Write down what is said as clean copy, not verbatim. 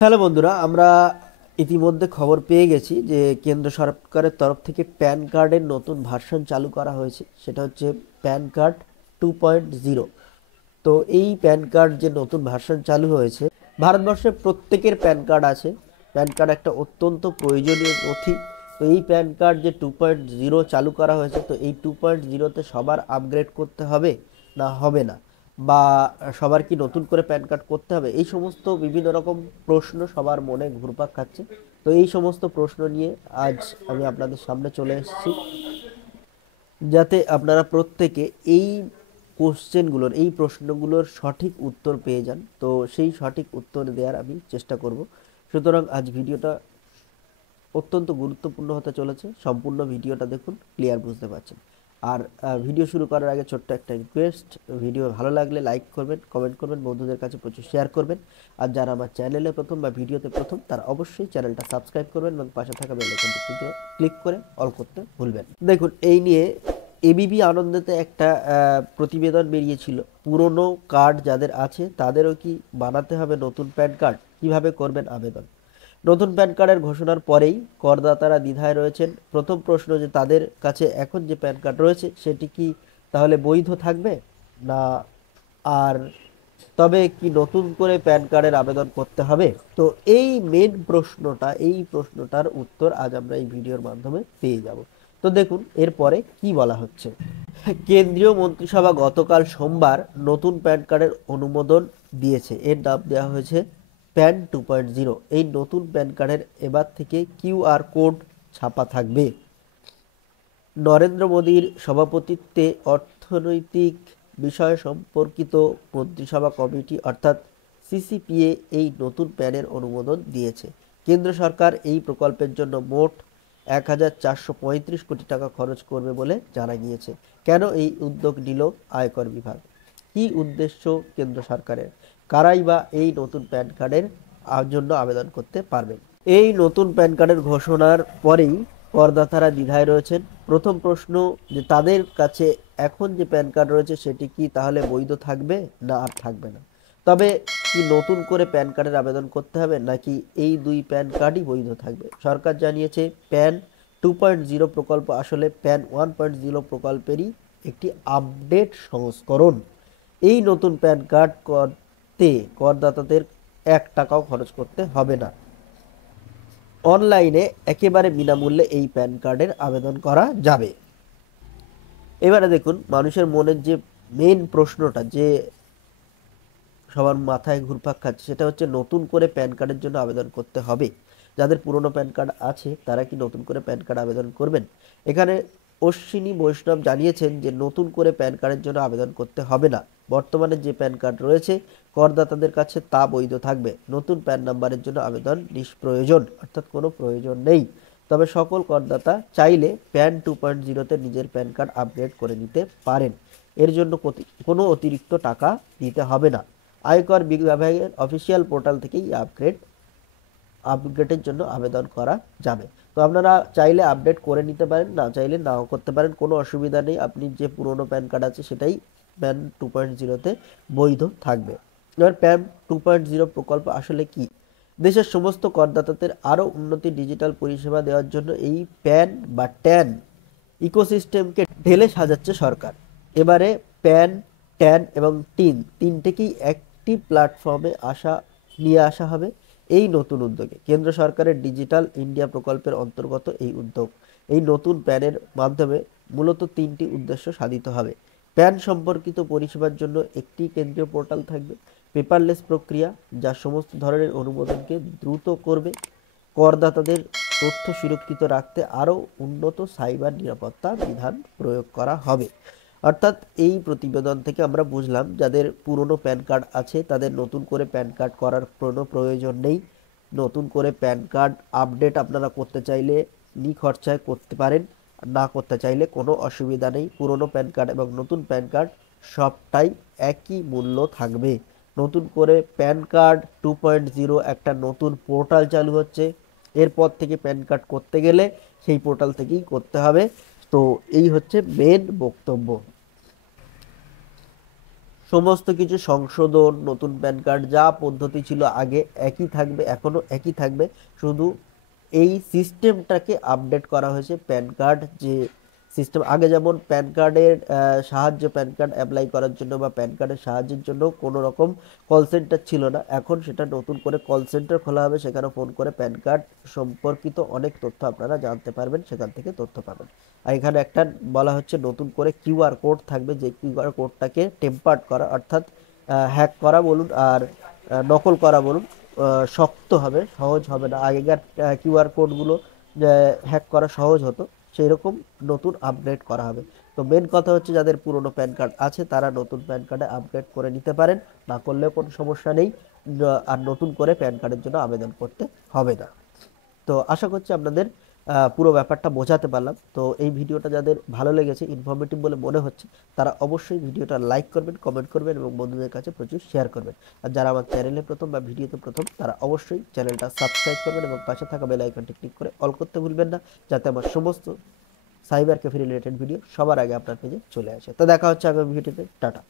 Hello বন্ধুরা, আমরা ইতিমধ্যে খবর পেয়ে গেছি যে কেন্দ্র সরকারের তরফ থেকে প্যান কার্ডের নতুন ভার্সন চালু করা হয়েছে। সেটা হচ্ছে প্যান কার্ড 2.0। তো এই প্যান কার্ড যে নতুন ভার্সন চালু হয়েছে, ভারতবর্ষের প্রত্যেকের প্যান কার্ড আছে। প্যান কার্ড একটা অত্যন্ত প্রয়োজনীয় নথি। তো এই প্যান কার্ড যে 2.0 চালু করা হয়েছে, তো এই 2.0-তে সবার আপগ্রেড করতে হবে না হবে না, বা সবার কি নতুন করে প্যান কার্ড করতে হবে, এই সমস্ত বিভিন্ন রকম প্রশ্ন সবার মনে ঘুরপাক খাচ্ছে। তো এই সমস্ত প্রশ্ন নিয়ে আজ আমি আপনাদের সামনে চলে এসেছি, যাতে আপনারা প্রত্যেকে এই এই প্রশ্নগুলোর সঠিক উত্তর পেয়ে যান। তো সেই সঠিক উত্তর দেওয়ার আমি চেষ্টা করব। সুতরাং আজ ভিডিওটা অত্যন্ত গুরুত্বপূর্ণ হতে চলেছে। সম্পূর্ণ ভিডিওটা দেখুন, ক্লিয়ার বুঝতে পারছেন। আর ভিডিও শুরু করার আগে ছোট্ট একটা রিকোয়েস্ট, ভিডিও ভালো লাগলে লাইক করবেন, কমেন্ট করবেন, বন্ধুদের কাছে প্রচুর শেয়ার করবেন। আর যারা আমার চ্যানেলে প্রথম বা ভিডিওতে প্রথম, তারা অবশ্যই চ্যানেলটা সাবস্ক্রাইব করবেন এবং পাশে থাকা বেল আইকনটি ক্লিক করে অল করতে ভুলবেন। দেখুন, এই নিয়ে এবিপি আনন্দেতে একটা প্রতিবেদন বেরিয়েছিল। পুরনো কার্ড যাদের আছে তাদেরও কি বানাতে হবে নতুন প্যান কার্ড, কিভাবে করবেন আবেদন। নতুন প্যান কার্ডের ঘোষণার পরেই করদাতারা দ্বিধায় রয়েছেন। প্রথম প্রশ্ন, যে তাদের কাছে এখন যে প্যান কার্ড রয়েছে সেটি কি তাহলে বৈধ থাকবে না, আর তবে কি নতুন করে প্যান কার্ডের আবেদন করতে হবে। তো এই মেন প্রশ্নটা, এই প্রশ্নটার উত্তর আজ আমরা এই ভিডিওর মাধ্যমে পেয়ে যাব। তো দেখুন এরপরে কি বলা হচ্ছে। কেন্দ্রীয় মন্ত্রিসভা গতকাল সোমবার নতুন প্যান কার্ডের অনুমোদন দিয়েছে। এর নাম দেওয়া হয়েছে প্যান 2.0। এই নতুন প্যান কার্ডের এবার থেকে কিউআর কোড ছাপা থাকবে। নরেন্দ্র মোদীর সভাপতিত্বে অর্থনৈতিক বিষয় সম্পর্কিত মন্ত্রিসভা কমিটি অর্থাৎ সিসিপিএ এই নতুন প্যানের অনুমোদন দিয়েছে। কেন্দ্র সরকার এই প্রকল্পের জন্য মোট 1435 কোটি টাকা খরচ করবে বলে জানা গিয়েছে। কেন এই উদ্যোগ নিল আয়কর বিভাগ, কি উদ্দেশ্য কেন্দ্র সরকারের, কারাই বা এই নতুন প্যান কার্ডের জন্য আবেদন করতে পারবেন। এই নতুন প্যান কার্ডের ঘোষণার পরেই করদাতারা দ্বিধায় রয়েছেন। প্রথম প্রশ্ন, যে তাদের কাছে এখন যে প্যান কার্ড রয়েছে সেটি কি তাহলে বৈধ থাকবে না আর থাকবে না। তবে কি নতুন করে প্যান কার্ডের আবেদন করতে হবে নাকি এই দুই প্যান কার্ডই বৈধ থাকবে। সরকার জানিয়েছে প্যান 2.0 প্রকল্প আসলে প্যান 1.0 প্রকল্পেরই একটি আপডেট সংস্করণ। এই নতুন প্যান কার্ড করতে করদাতাদের 1 টাকাও খরচ করতে হবে না। অনলাইনে একেবারে বিনামূল্যে এই প্যান কার্ডের আবেদন করা যাবে। এবারে দেখুন, মানুষের মনের যে মেন প্রশ্নটা, যে সবার মাথায় ঘুরপাক খাচ্ছে, সেটা হচ্ছে নতুন করে প্যান কার্ডের জন্য আবেদন করতে হবে। যাদের পুরনো প্যান কার্ড আছে তারা কি নতুন করে প্যান কার্ড আবেদন করবেন। এখানে অশ্বিনী বৈষ্ণব জানিয়েছেন যে নতুন করে প্যান কার্ডের জন্য আবেদন করতে হবে না। বর্তমানে যে প্যান কার্ড রয়েছে করদাতাদের কাছে তা বৈধ থাকবে। নতুন প্যান নাম্বারের জন্য আবেদন নিষ্প্রয়োজন, অর্থাৎ কোনো প্রয়োজন নেই। তবে সকল করদাতা চাইলে প্যান 2.0-তে নিজের প্যান কার্ড আপগ্রেড করে নিতে পারেন। এর জন্য কোনো অতিরিক্ত টাকা দিতে হবে না। আয়কর বিভাগের অফিসিয়াল পোর্টাল থেকেই আপডেটের জন্য আবেদন করা যাবে। তো আপনারা চাইলে আপডেট করে নিতে পারেন, না চাইলে নাও করতে পারেন, কোনো অসুবিধা নেই। আপনি যে পুরনো প্যান কার্ড আছে সেটাই প্যান 2.0-তে বৈধ থাকবে। এবার প্যান 2.0 প্রকল্প আসলে কি। দেশের সমস্ত করদাতাদের আরও উন্নতি ডিজিটাল পরিষেবা দেওয়ার জন্য এই প্যান বা ট্যান ইকোসিস্টেমকে ঢেলে সাজাচ্ছে সরকার। এবারে প্যান, ট্যান এবং তিনটেকেই একটি প্ল্যাটফর্মে নিয়ে আসা হবে। এই নতুন উদ্যোগে কেন্দ্র সরকারের ডিজিটাল ইন্ডিয়া প্রকল্পের অন্তর্গত এই উদ্যোগ। এই নতুন প্যানের মাধ্যমে মূলত 3টি উদ্দেশ্য সাধিত হবে। প্যান সম্পর্কিত পরিষেবার জন্য একটি কেন্দ্রীয় পোর্টাল থাকবে। পেপারলেস প্রক্রিয়া, যা সমস্ত ধরনের অনুমোদনকে দ্রুত করবে। করদাতাদের তথ্য সুরক্ষিত রাখতে আরও উন্নত সাইবার নিরাপত্তা বিধান প্রয়োগ করা হবে। অর্থাৎ এই প্রতিবেদন থেকে আমরা বুঝলাম, যাদের পুরনো প্যান কার্ড আছে তাদের নতুন করে প্যান কার্ড করার কোনো প্রয়োজন নেই। নতুন করে প্যান কার্ড আপডেট আপনারা করতে চাইলে নিখরচায় করতে পারেন, না করতে চাইলে কোনো অসুবিধা নেই। পুরনো প্যান কার্ড এবং নতুন প্যান কার্ড সবটাই একই মূল্য থাকবে। নতুন করে প্যান কার্ড 2.0 একটা নতুন পোর্টাল চালু হচ্ছে। এরপর থেকে প্যান কার্ড করতে গেলে সেই পোর্টাল থেকেই করতে হবে। তো এই হচ্ছে মেন বক্তব্য। সমস্ত কিছু সংশোধন, নতুন প্যান কার্ড যা পদ্ধতি ছিল আগে একই থাকবে, এখনো একই থাকবে। শুধু এই সিস্টেমটাকে আপডেট করা হয়েছে। প্যান কার্ড যে সিস্টেম আগে যেমন প্যান কার্ডের সাহায্য, প্যান কার্ড অ্যাপ্লাই করার জন্য বা প্যান কার্ডের সাহায্যের জন্য কোনো রকম কল সেন্টার ছিল না, এখন সেটা নতুন করে কল সেন্টার খোলা হবে। সেখানে ফোন করে প্যান কার্ড সম্পর্কিত অনেক তথ্য আপনারা জানতে পারবেন, সেখান থেকে তথ্য পাবেন। আর এখানে একটা বলা হচ্ছে নতুন করে কিউআর কোড থাকবে, যে কিউআর কোডটাকে টেম্পার্ড করা, অর্থাৎ হ্যাক করা বলুন আর নকল করা বলুন, শক্ত হবে, সহজ হবে না। আগেকার কিউআর কোডগুলো হ্যাক করা সহজ হতো, সেই রকম নতুন আপগ্রেড করা হবে। তো মেন কথা হচ্ছে যাদের পুরনো প্যান কার্ড আছে তারা নতুন প্যান কার্ডে আপগ্রেড করে নিতে পারেন, না করলেও কোনো সমস্যা নেই। আর নতুন করে প্যান কার্ডের জন্য আবেদন করতে হবে না। তো আশা করছি আপনাদের পুরো ব্যাপারটা বোঝাতে পারলাম। তো এই ভিডিওটা যাদের ভালো লেগেছে, ইনফরমেটিভ বলে মনে হচ্ছে, তারা অবশ্যই ভিডিওটা লাইক করবেন, কমেন্ট করবেন এবং বন্ধুদের কাছে প্রচুর শেয়ার করবেন। আর যারা আমার চ্যানেলে প্রথম বা ভিডিওতে প্রথম, তারা অবশ্যই চ্যানেলটা সাবস্ক্রাইব করবেন এবং পাশে থাকা বেল আইকনটি ক্লিক করে অল করতে ভুলবেন না, যাতে আমার সমস্ত সাইবার ক্যাফে রিলেটেড ভিডিও সবার আগে আপনার পেজে চলে আসে। তো দেখা হচ্ছে আগামী ভিডিওতে। টাটা।